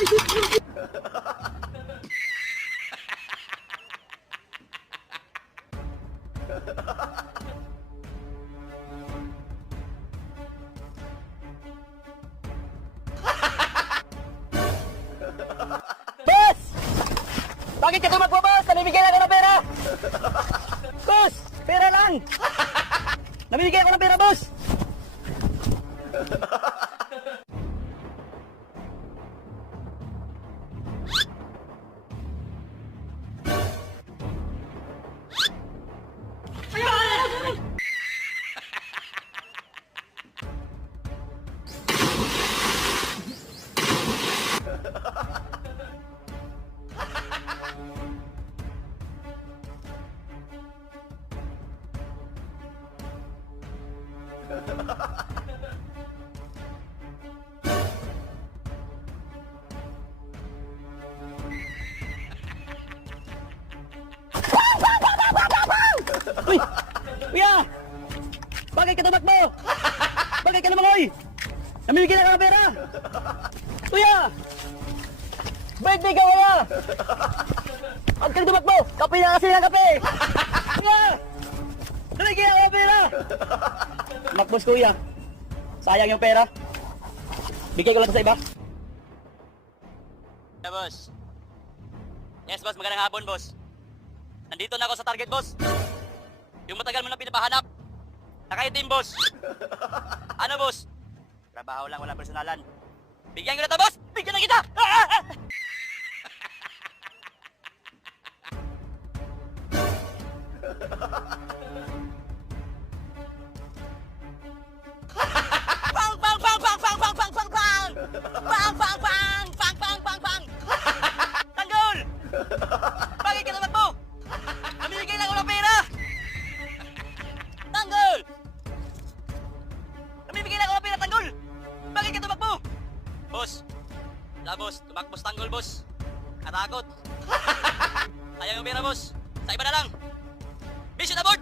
Boss! Bakit ka tumakbo, boss? Namimigay ako ng pera! Boss! Pera lang! Namimigay ako ng pera, boss! Uy! Kuya! Bakit ka tumakbo? Bakit ka lumangoy? Namimigay na ka ng pera! Kuya! Birthday ka wala! Huwag kang tumakbo! Kape na kasi ng kape! Kuya! Namimigay na ka ng pera! Tumakbos kuya! Sayang yung pera! Bigay ko lang sa iba! Yeah, boss. Yes, boss. Magandang hapon, boss. Nandito na ako sa target, boss. Yung matagal mo na pinapahanap. Nakaitim, boss. Ano, boss? Trabaho lang, walang personalan. Bigyan ko na to, boss! Bigyan na kita! Pang, pang, pang, pang, pang, pang, pang, pang, pang! Pang, pang, pang! Pang, pang, pang, pang! Tanggol! Bakit ka tumakbo? Namimigay lang ako ng pera! Tanggol! Namimigay lang ako ng pera, Tanggol! Bakit ka tumakbo? Boss! Wala, boss. Tumakbos, Tanggol, boss. Katakot. Sayang yung pera, boss. Sa iba na lang. Mission aboard!